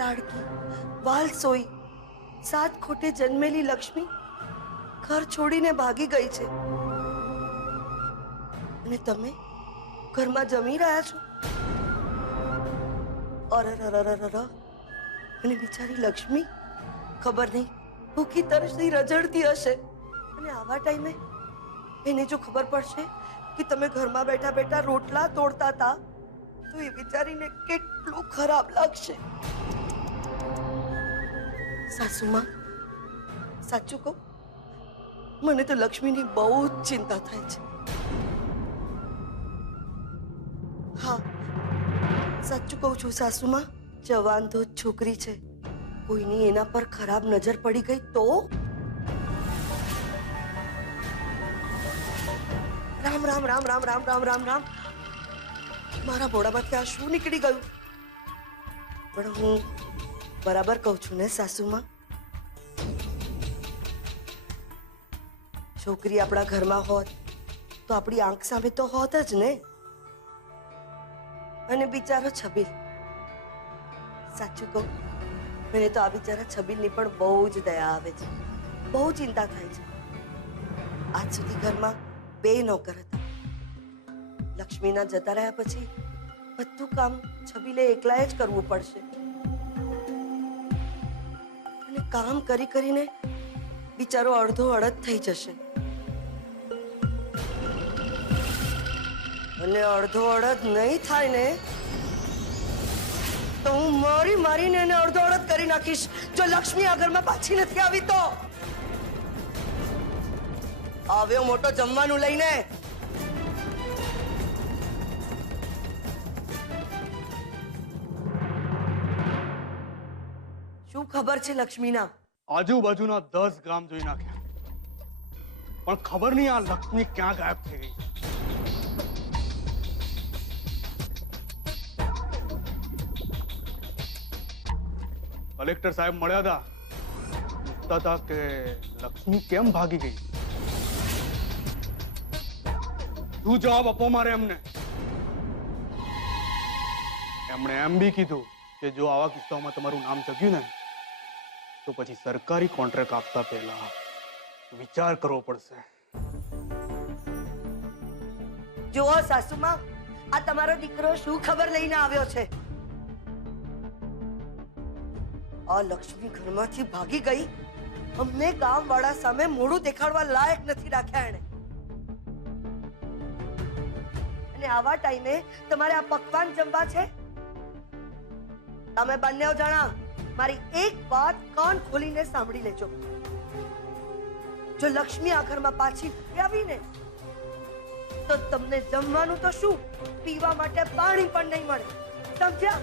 લાડકી વાલ સોઈ 7 ખોટે જન્મેલી લક્ષ્મી ઘર છોડીને ભાગી ગઈ છે અને તમે ઘરમાં જમી રહ્યા છો. અરરરરરર અને બિચારી લક્ષ્મી ખબર નહીં ભૂખી તરસથી રઝળતી હશે અને આવા ટાઈમે એને જો ખબર પડશે કે તમે ઘરમાં બેઠા બેઠા રોટલા તોડતા હતા તો એ બિચારીને કેટલું ખરાબ લાગશે. સાસુમાં સાચું કહું, મને તો લક્ષ્મીની બહુ જ ચિંતા થાય છે. હા, સાચું કહું છું સાસુમાં. જવાન તો છોકરી છે, કોઈની એના પર ખરાબ નજર પડી ગઈ તો? રામ રામ રામ રામ રામ રામ રામ રામ. મારા મોઢામાંથી આ શું નીકળી ગયું? પણ હું બરાબર કહું છું ને સાસુમાં? છોકરી આપણા ઘરમાં હોત તો આપણી આંખ સામે તો હોત જ ને. અને બિચારો છબીલ, સાચું કહું, મને તો આ બિચારા છબીલની પણ બહુ જ દયા આવે છે, બહુ ચિંતા થાય છે. આજ સુધી ઘરમાં 2 નોકર હતા. લક્ષ્મીના જતા રહ્યા પછી બધું કામ છબીલે એકલાએ જ કરવું પડશે અને કામ કરી કરીને બિચારો અડધો અડધ થઈ જશે અને અડધો અડધ નહીં થાય ને તો હું મારી મારીને એને અડધો અડધ કરી નાખીશ જો લક્ષ્મી આ ઘરમાં પાછી નથી આવી તો. આવ્યો મોટો જમવાનું લઈને. શું ખબર છે લક્ષ્મીના? આજુબાજુના 10 ગામ જોઈ નાખ્યા પણ ખબર નહીં આ લક્ષ્મી ક્યાં ગાયબ થઈ ગઈ. કલેક્ટર સાહેબ મળ્યા હતા, પૂછતા હતા કે લક્ષ્મી કેમ ભાગી ગઈ. શું જવાબ આપવો મારે એમને? એમણે એમ બી કીધું કે જો આવા કિસ્સાઓમાં તમારું નામ જગ્યું ને તો પછી સરકારી કોન્ટ્રાક્ટ આપતા પહેલા વિચાર કરવો પડશે. જુઓ સાસુમાં, આ તમારો દીકરો શું ખબર લઈને આવ્યો છે? આ લક્ષ્મી ઘરમાંથી ભાગી ગઈ, અમને ગામવાળા સામે મોઢું દેખાડવા લાયક નથી રાખ્યા એણે. અને આવા ટાઈમે તમારે આ પકવાન જમવા છે? તમે બંને જણા મારી એક વાત કાન ખોલીને સાંભળી લેજો. જો લક્ષ્મી આ ઘરમાં પાછી આવી ને તો તમને જમવાનું તો શું, પીવા માટે પાણી પણ નહીં મળે. સમજ્યા?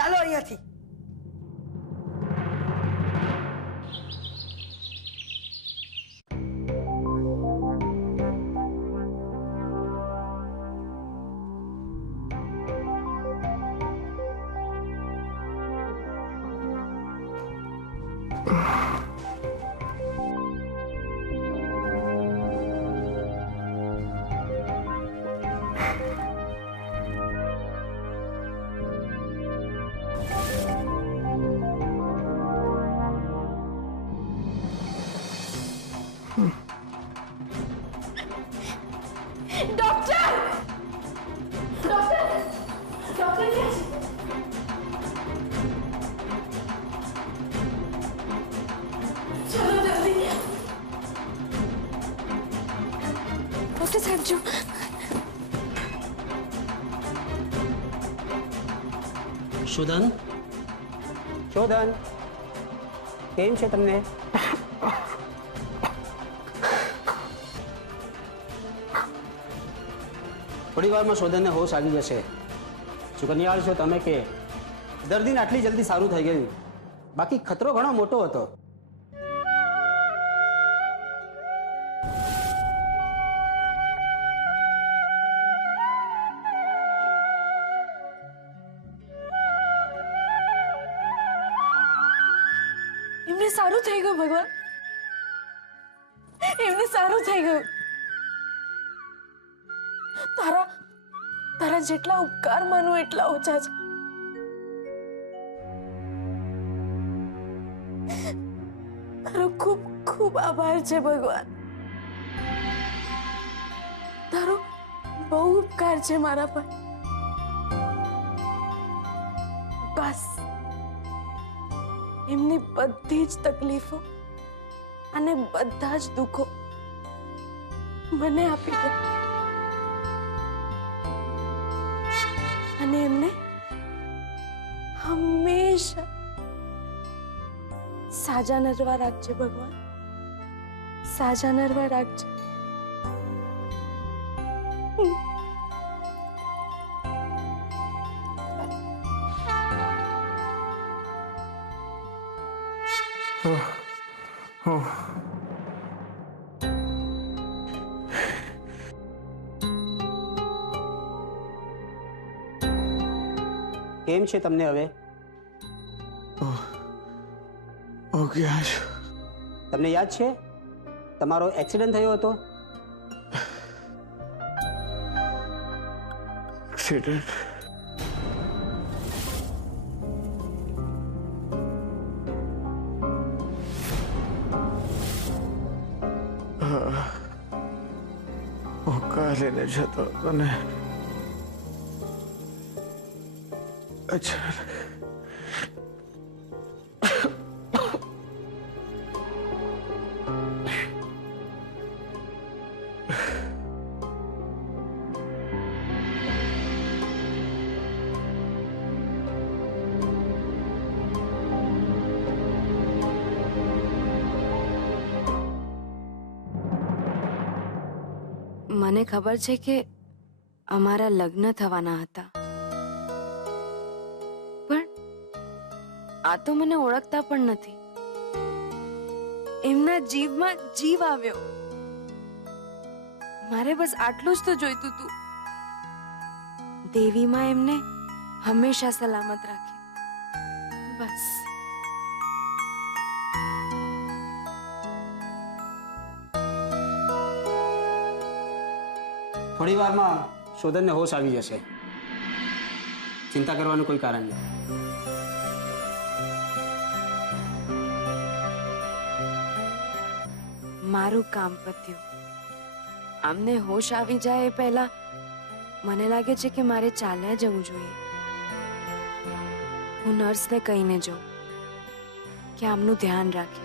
ચાલો અહીંયાથી. શોધન, શોધન, કેમ છે તમને? થોડી વારમાં શોધનને હોશ આવી જશે. સુકન્યાળ છો તમે કે દર્દીને આટલી જલ્દી સારું થઈ ગયું? બાકી ખતરો ઘણો મોટો હતો. સારું થઈ ગયું ભગવાન, એમને સારું થઈ ગયું. તારા જેટલા ઉપકાર માનું એટલા ઓછા છે. તારો ખૂબ ખૂબ આભાર છે ભગવાન. તારો બહુ ઉપકાર છે મારા પર. બસ એમની બધી જ તકલીફો અને બધા જ દુઃખો મને આપી દે અને એમને હંમેશા સાજા નરવા રાખજે ભગવાન. સાજા નરવા રાખજે. કેમ છે તમને હવે? ઓકે આજ તમને યાદ છે તમારો એક્સિડન્ટ થયો હતો? એક્સિડન્ટ હું કાલે જતો હતો ને અચાનક મને ખબર છે કે અમારા લગ્ન થવાના હતા, પણ આ તો મને ઓળખતા પણ નથી. એમના જીવમાં જીવ આવ્યો. મારે બસ આટલું જ તો જોઈતું હતું. દેવીમાં એમને હંમેશા સલામત રાખે. બસ. થોડી વારમાં શોધનને હોશ આવી જશે. ચિંતા કરવાનું કોઈ કારણ નથી. મારું કામ પત્યું. આમને હોશ આવી જાય એ પહેલા મને લાગે છે કે મારે ચાલ્યા જવું જોઈએ. હું નર્સને કહીને જાઉં કે આમનું ધ્યાન રાખે.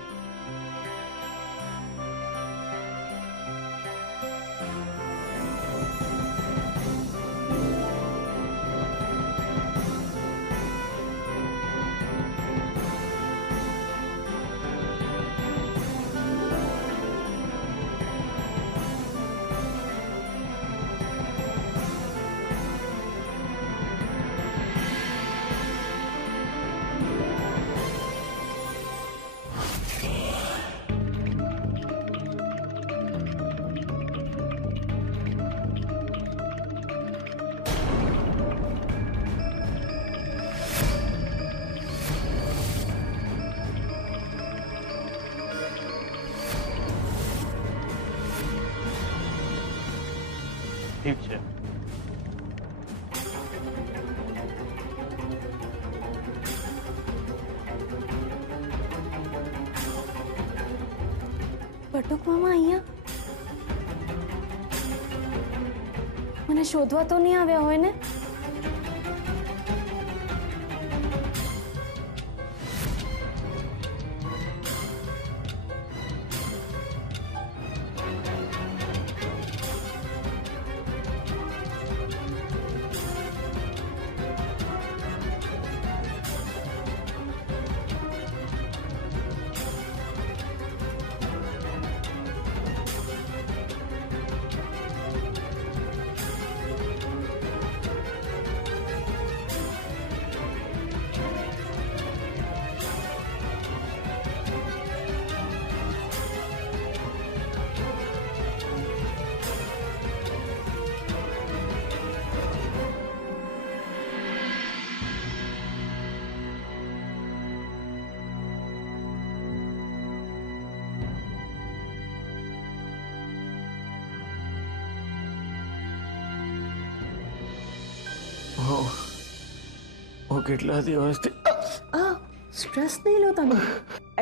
ઠીક છે. બટુક મામા અહીંયા મને શોધવા તો નહીં આવ્યા હોય ને? હું કેટલા દિવસથી સ્ટ્રેસ નહીં લો તમે.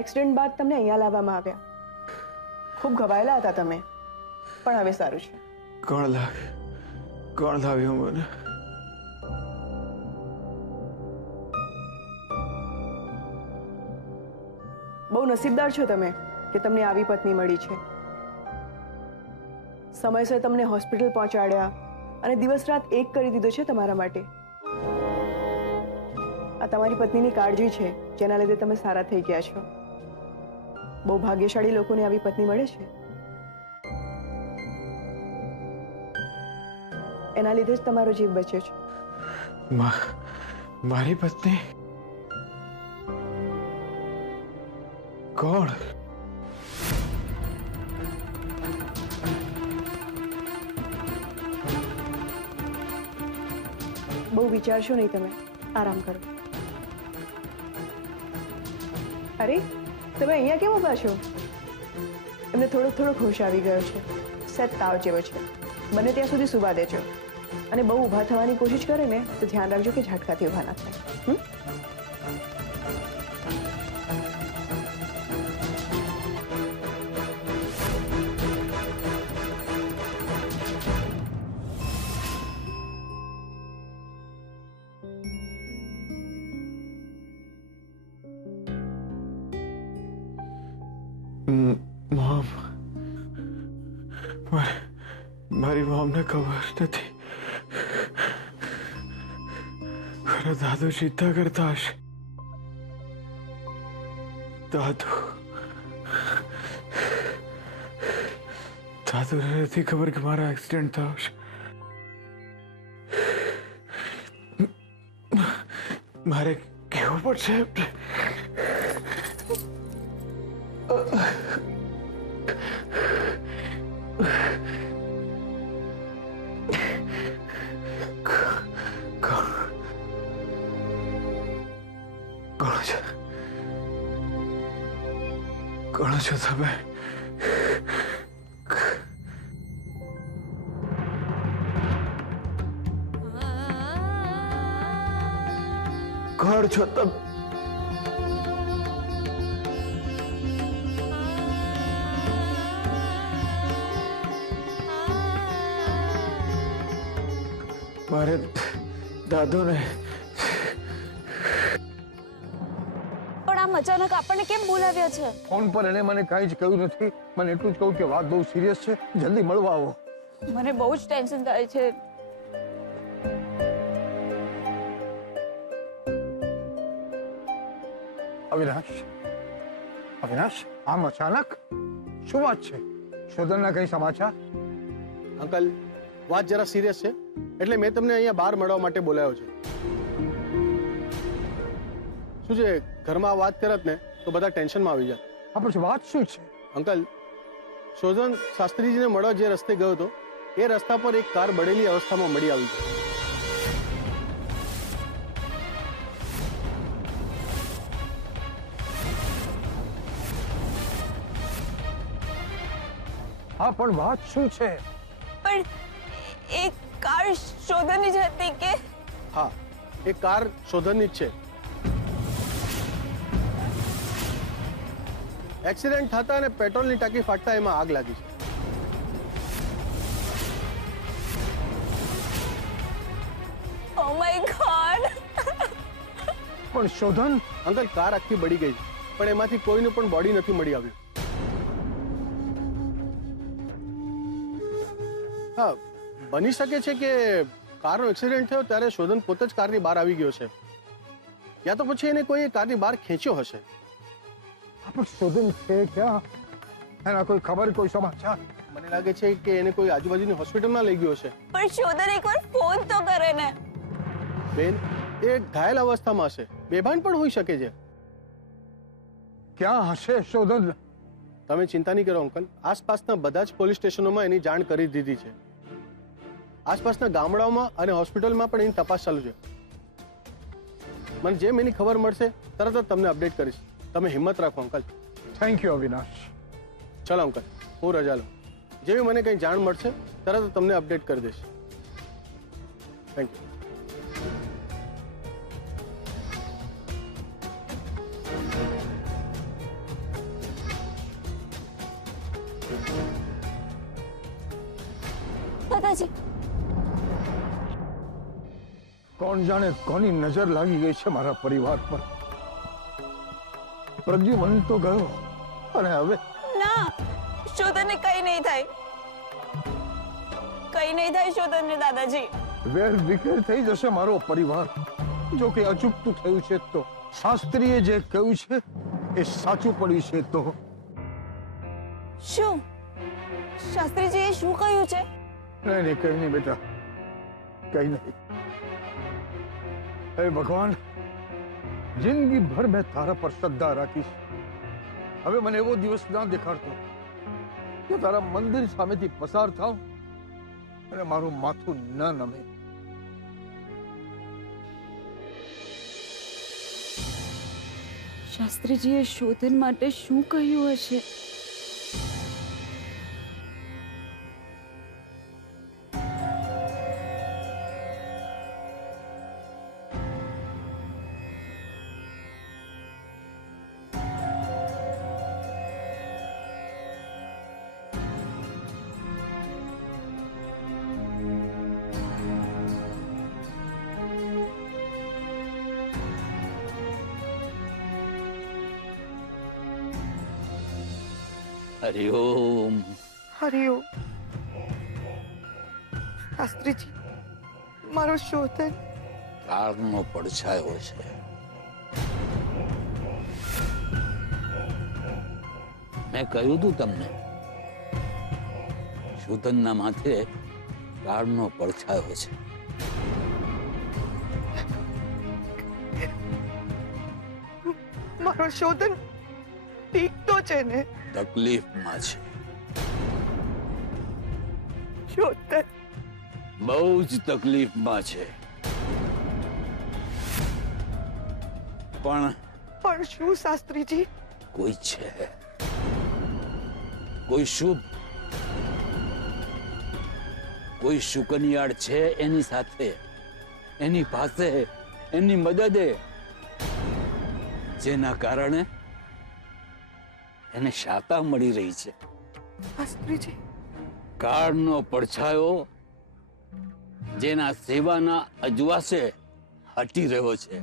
એક્સિડન્ટ બાદ તમને અહીંયા લાવવામાં આવ્યા. ખૂબ ઘવાયેલા હતા તમે, પણ હવે સારું છે. કોણ લાવ્યું મને? બહુ નસીબદાર છો તમે કે તમને આવી પત્ની મળી છે. સમયસર તમને હોસ્પિટલ પહોંચાડ્યા અને દિવસ રાત એક કરી દીધો છે તમારા માટે. આ તમારી પત્નીની કાળજી છે જેના લીધે તમે સારા થઈ ગયા છો. બહુ ભાગ્યશાળી લોકોને આવી પત્ની મળે છે. એના લીધે જ તમારો જીવ બચ્યો છે. મારી પત્ની? કોણ? બહુ વિચારશો નહીં, તમે આરામ કરો. અરે તમે અહીંયા કેમ ઊભા છો? એમને થોડોક હોશ આવી ગયો છે. સેજ તાવ જેવો છે. બને ત્યાં સુધી સુવા દેજો. અને બહુ ઊભા થવાની કોશિશ કરે ને તો ધ્યાન રાખજો કે ઝટકાથી ઊભા ના થાય. મોમ, મારી મોમને ખબર નથી. મારા દાદુ ચિંતા કરતા હશે. દાદુને નથી ખબર કે મારા એક્સિડન્ટ થયો છે. મારે કેવું પડશે. કોણ છો તમે? કોણ છો તમે? મારે દાદુને પણ આમ અચાનક આપણને કેમ બોલાવ્યા છે? ફોન પર એને મને કાંઈ જ કહ્યું નથી. મને એટલું જ કહ્યું કે વાત બહુ સિરિયસ છે, જલ્દી મળવા આવો. મને બહુ જ ટેન્શન થાય છે. અવિનાશ, આમ અચાનક શું વાત છે? શોધનના કઈ સમાચાર? અંકલ, વાત જરા સિરિયસ છે એટલે મેં તમને અહીંયા બહાર મળવા માટે બોલાવ્યો છે. શું છે, ઘરમાં વાત કરત ને તો બધા ટેન્શનમાં આવી જાય. હા, પછી વાત શું છે? અંકલ, શોધન શાસ્ત્રીજીને મળવા જે રસ્તે ગયો હતો એ રસ્તા પર એક કાર બળેલી અવસ્થામાં મળી આવી છે. હા, પણ વાત શું છે? પણ એ કાર શોધનની જ હતી કે? હા, એ કાર શોધનની જ છે. એક્સિડન્ટ થતા અને પેટ્રોલની ટાંકી ફાટતા એમાં આગ લાગી છે. Oh my God! પણ શોધન? અંકલ, કાર આખી બળી ગઈ છે પણ એમાંથી કોઈનું પણ બોડી નથી મળી આવ્યું. હા, બની શકે છે કે કારનો એક્સિડન્ટ થયો ત્યારે શોધન પોતે જ કારની બહાર આવી ગયો છે, યા તો પછી એને કોઈ કારની બહાર ખેંચ્યો હશે. પણ શોધન છે ક્યાં? એના કોઈ ખબર, કોઈ સમાચાર? મને લાગે છે કે એને કોઈ આજુબાજુની હોસ્પિટલમાં લઈ ગયો છે. પણ શોધન એકવાર ફોન તો કરે ને. બેન, એ ઘાયલ અવસ્થામાં હશે, બેભાન પણ હોઈ શકે છે. ક્યાં હશે શોધન? તમે ચિંતા નહીં કરો અંકલ, આસપાસના બધા જ પોલીસ સ્ટેશનોમાં એની જાણ કરી દીધી છે. આસપાસના ગામડાઓમાં અને હોસ્પિટલમાં પણ એની તપાસ ચાલુ છે. મને જેમ એની ખબર મળશે તરત જ તમને અપડેટ કરીશ. તમે હિંમત રાખો અંકલ. Thank you Avinash. ચલો અંકલ, હું રજા લઉં. જેવી મને કંઈ જાણ મળશે તરત જ તમને અપડેટ કરી દઈશ. Thank you. દાદાજી, કોણ જાણે કોની નજર લાગી ગઈ છે મારા પરિવાર પર. પ્રદ્યુમન તો ગયો અને હવે ના, શોધનને કઈ નહીં થાય. કઈ નહીં થાય શોધનને દાદાજી. વેર વિખેર થઈ જશે મારો પરિવાર. જો કે અચૂકતું થયું છે તો શાસ્ત્રીએ જે કહ્યું છે એ સાચું પડ્યું છે તો. શું શાસ્ત્રીજીએ શું કહ્યું છે? નહીં નહીં, કઈ નહીં બેટા, કઈ નહીં. હે ભગવાન, જિંદગી ભર મેં તારા પર શ્રદ્ધા રાખીશ. હવે મને એવો દિવસ ના દેખાડતો કે તારા મંદિર સામેથી પસાર થાવ અને મારું માથું ન નમે. શાસ્ત્રીજીએ શોધન માટે શું કહ્યું હશે? હરિઓમ. હરિઓમ. શાસ્ત્રીજી, મારો શોધન કાળનો પડછાયો છે. મેં કહ્યું તું તમને, શોધનના માથે કાળનો પડછાયો છે. મારો શોધન ઠીક તો છે ને? તકલીફમાં છે, શોધન બહુ જ તકલીફમાં છે. પણ શું શાસ્ત્રીજી? કોઈ છે, કોઈ શુભ, કોઈ શુકનિયાળ છે એની સાથે, એની પાસે, એની મદદે, જેના કારણે એને શાતા મળી રહી છે. શાસ્ત્રીજી, કાળનો પડછાયો જેના સેવાના અજવાસે હટી રહ્યો છે.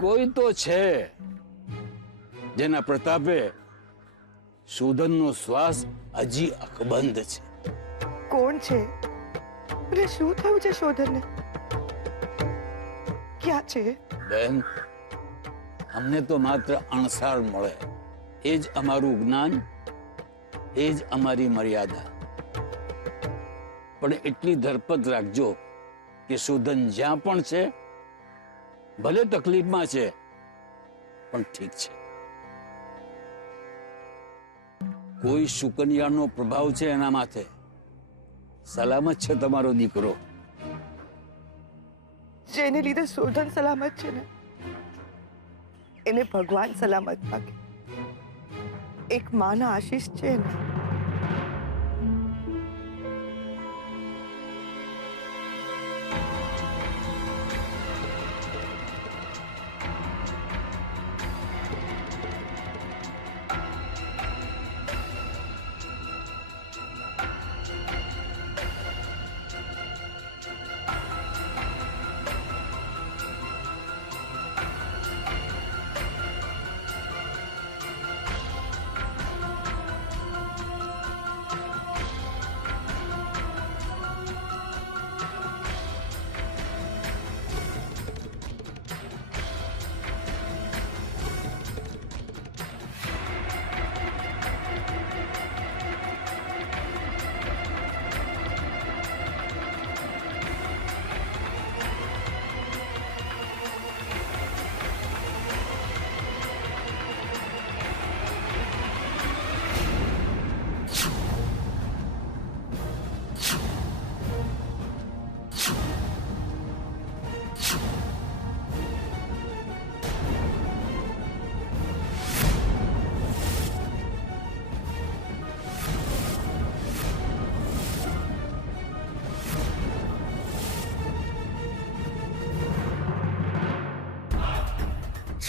કોઈ તો છે જેના પ્રતાપે શોધનનો શ્વાસ હજી અકબંધ છે. કોણ છે અને શું થયું છે શોધનને? ક્યાં છે? બેન, અમને તો માત્ર અણસાર મળે એ જ અમારું જ્ઞાન, એ જ અમારી મર્યાદા. પણ એટલી ધરપત રાખજો કે શોધન જ્યાં પણ છે, ભલે તકલીફમાં છે, પણ ઠીક છે. કોઈ શુકનિયાનો પ્રભાવ છે એના માથે. સલામત છે તમારો દીકરો. જેને લીધે શોધન સલામત છે ને, એને ભગવાન સલામત રાખે. એક માના આશીષ છે ને.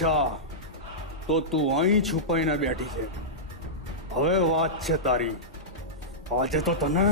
અચ્છા, તો તું અહીં છુપાઈને બેઠી છે. હવે વાત છે તારી. આજે તો તને